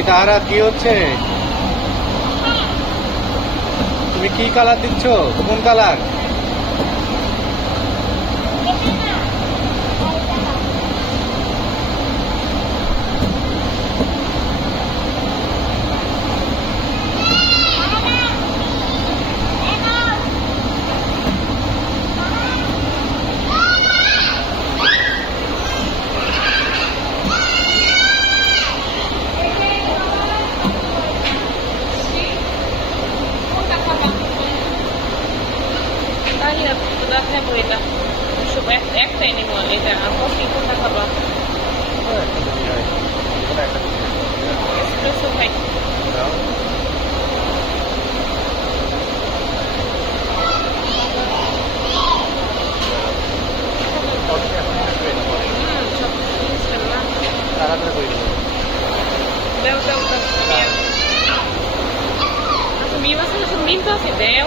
তাহারা কি হচ্ছে? তুমি কি কালার দিচ্ছ? কোন colour minha tudo até moeda. Deixa eu ver, é que tem nenhuma letra, não consigo contar com a bola. Esse preço vai. Não. Tá tranquilo. Deu, deu, deu. Assumir, mas assumir, então, se der,